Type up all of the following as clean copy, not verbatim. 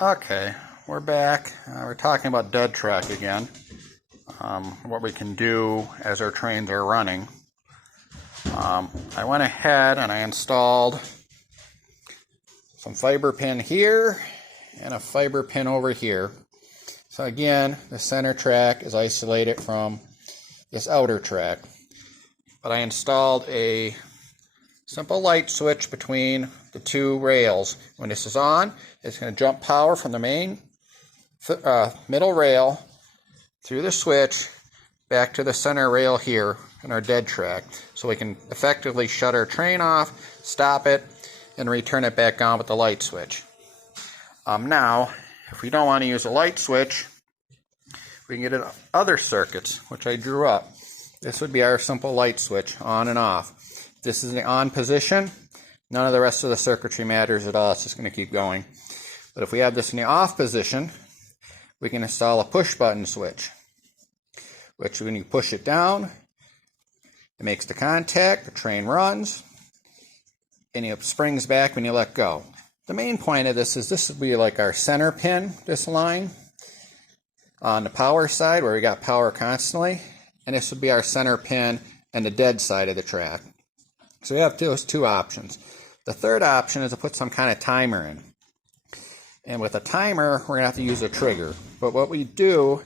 Okay, we're back. We're talking about dead track again. What we can do as our trains are running. I went ahead and I installed some fiber pin here and a fiber pin over here. So again, the center track is isolated from this outer track. But I installed a simple light switch between the two rails. When this is on, it's going to jump power from the main middle rail through the switch back to the center rail here in our dead track, so we can effectively shut our train off, stop it, and return it back on with the light switch. Now, if we don't want to use a light switch, we can get other circuits, which I drew up. This would be our simple light switch, on and off. This is the on position. None of the rest of the circuitry matters at all. It's just going to keep going. But if we have this in the off position, we can install a push button switch, which when you push it down, it makes the contact, the train runs, and it springs back when you let go. The main point of this is this would be like our center pin, this line, on the power side where we got power constantly, and this would be our center pin and the dead side of the track. So we have those two options. The third option is to put some kind of timer in. And with a timer, we're going to have to use a trigger. But what we do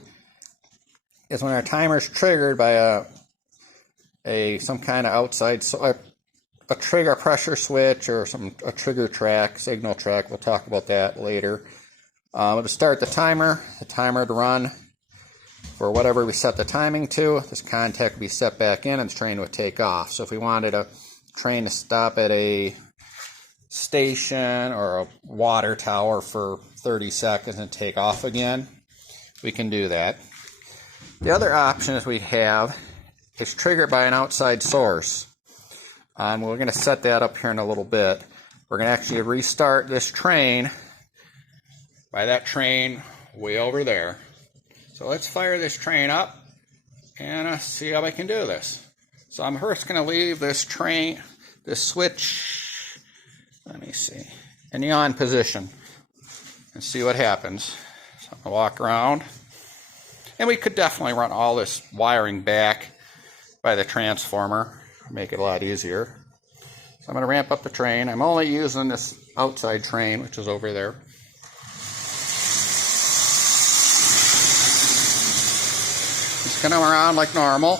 is when our timer is triggered by some kind of outside, so a trigger pressure switch or a trigger track, signal track, we'll talk about that later. To start the timer to run for whatever we set the timing to, this contact would be set back in and the train would take off. So if we wanted a train to stop at a station or a water tower for 30 seconds and take off again, we can do that. The other option is we have is triggered by an outside source. We're going to set that up here in a little bit. We're going to actually restart this train by that train way over there. So let's fire this train up and see how I can do this. So I'm first going to leave this switch, let me see, in the on position and see what happens. So I'm going to walk around. And we could definitely run all this wiring back by the transformer, make it a lot easier. So I'm going to ramp up the train. I'm only using this outside train, which is over there. Just going around like normal.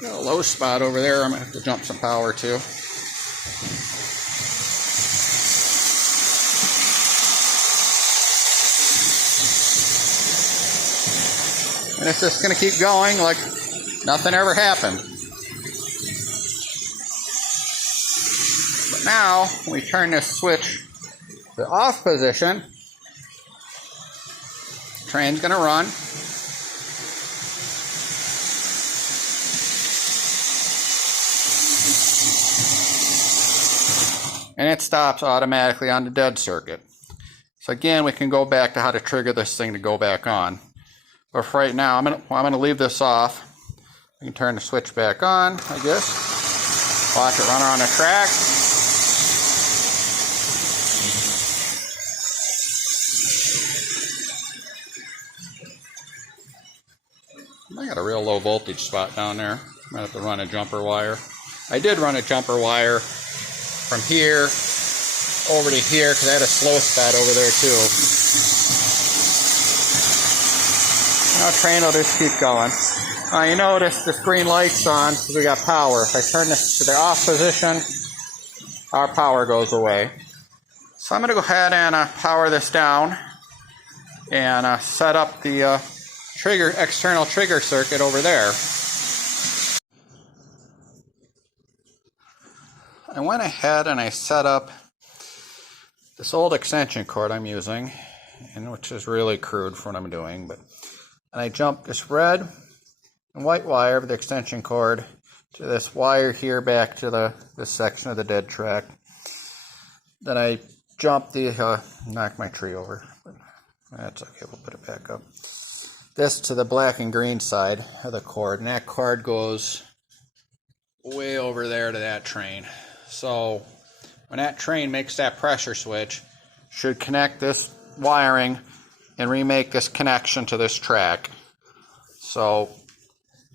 Got a low spot over there I'm going to have to jump some power to. And it's just going to keep going like nothing ever happened. But now, when we turn this switch to off position, the train's going to run. And it stops automatically on the dead circuit. So again, we can go back to how to trigger this thing to go back on. But for right now, I'm gonna leave this off. We can turn the switch back on, I guess. Watch it run around the track. I got a real low voltage spot down there. I'm gonna have to run a jumper wire. I did run a jumper wire from here over to here because I had a slow spot over there too. Now train will just keep going. You notice this green light's on because we got power. If I turn this to the off position, our power goes away. So I'm going to go ahead and power this down and set up the external trigger circuit over there. I went ahead and I set up this old extension cord I'm using, and which is really crude for what I'm doing, and I jumped this red and white wire of the extension cord to this wire here back to this section of the dead track. Then I jumped knocked my tree over, but that's okay, we'll put it back up. This to the black and green side of the cord, and that cord goes way over there to that train. So when that train makes that pressure switch, should connect this wiring and remake this connection to this track. So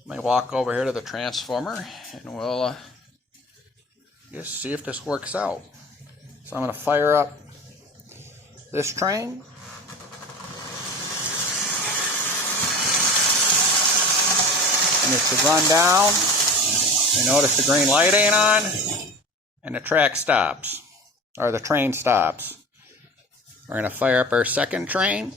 let me walk over here to the transformer and we'll just see if this works out. So I'm going to fire up this train. And it should run down. You notice the green light ain't on, and the track stops, or the train stops. We're going to fire up our second train.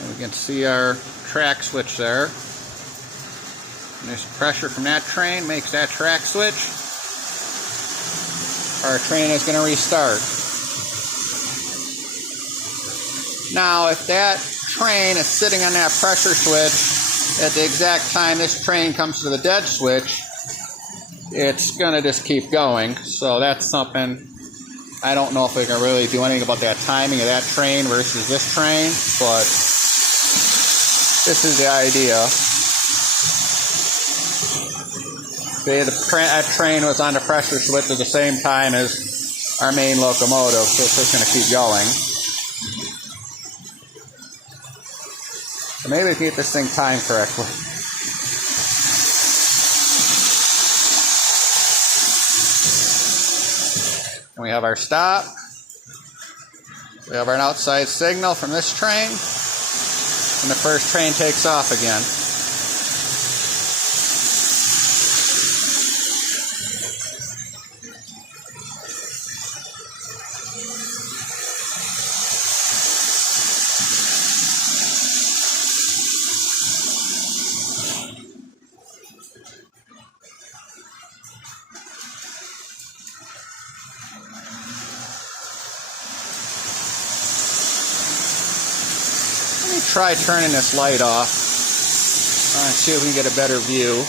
And we can see our track switch there. And this pressure from that train makes that track switch. Our train is going to restart. Now, if that train is sitting on that pressure switch at the exact time this train comes to the dead switch, it's going to just keep going. So that's something, I don't know if we can really do anything about that timing of that train versus this train, but this is the idea. See, that train was on the pressure switch at the same time as our main locomotive, so it's just going to keep going. So maybe we can get this thing timed correctly. And we have our stop. We have our outside signal from this train. And the first train takes off again. Let me try turning this light off. See if we can get a better view.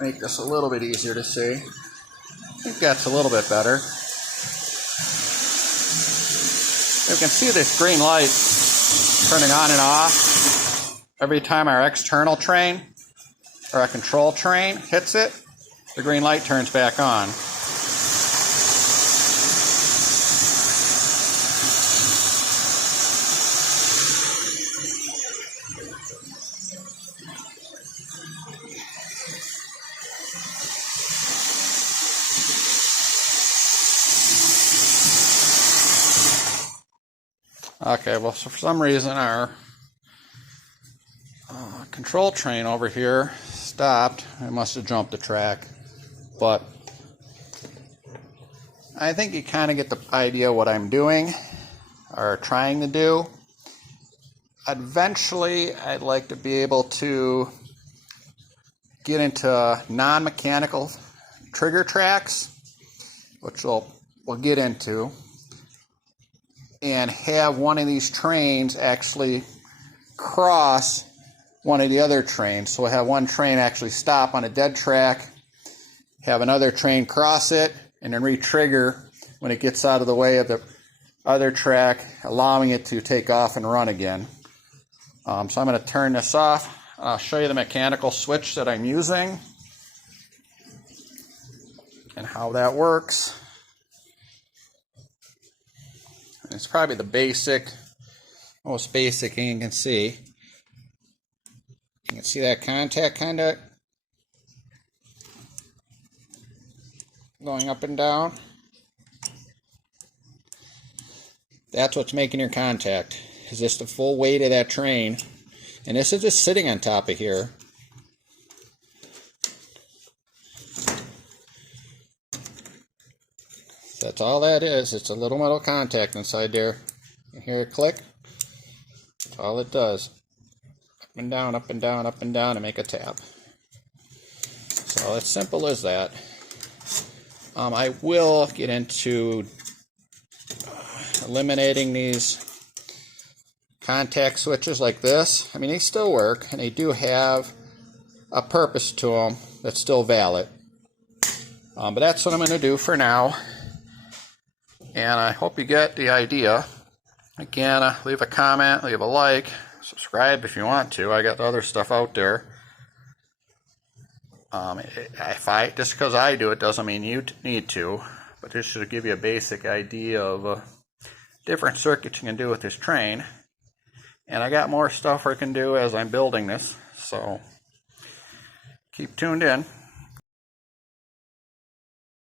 Make this a little bit easier to see. I think that's a little bit better. You can see this green light turning on and off every time our external train or our control train hits it. The green light turns back on. Okay, well, so for some reason our control train over here stopped. It must have jumped the track. But I think you kind of get the idea what I'm doing or trying to do. Eventually, I'd like to be able to get into non-mechanical trigger tracks, which we'll get into, and have one of these trains actually cross one of the other trains. So we'll have one train actually stop on a dead track, have another train cross it, and then re-trigger when it gets out of the way of the other track, allowing it to take off and run again. So I'm going to turn this off. I'll show you the mechanical switch that I'm using and how that works. It's probably the most basic thing you can see. You can see that contact kind of going up and down. That's what's making your contact. Is this the full weight of that train? And this is just sitting on top of here. That's all that is. It's a little metal contact inside there. You hear it click? That's all it does. Up and down, up and down, up and down, and make a tap. So it's simple as that. I will get into eliminating these contact switches like this. I mean, they still work, and they do have a purpose to them that's still valid. But that's what I'm going to do for now. And I hope you get the idea. Again, leave a comment, leave a like, subscribe if you want to. I got other stuff out there. Just because I do it doesn't mean you need to, but this should give you a basic idea of different circuits you can do with this train. And I got more stuff I can do as I'm building this, so keep tuned in.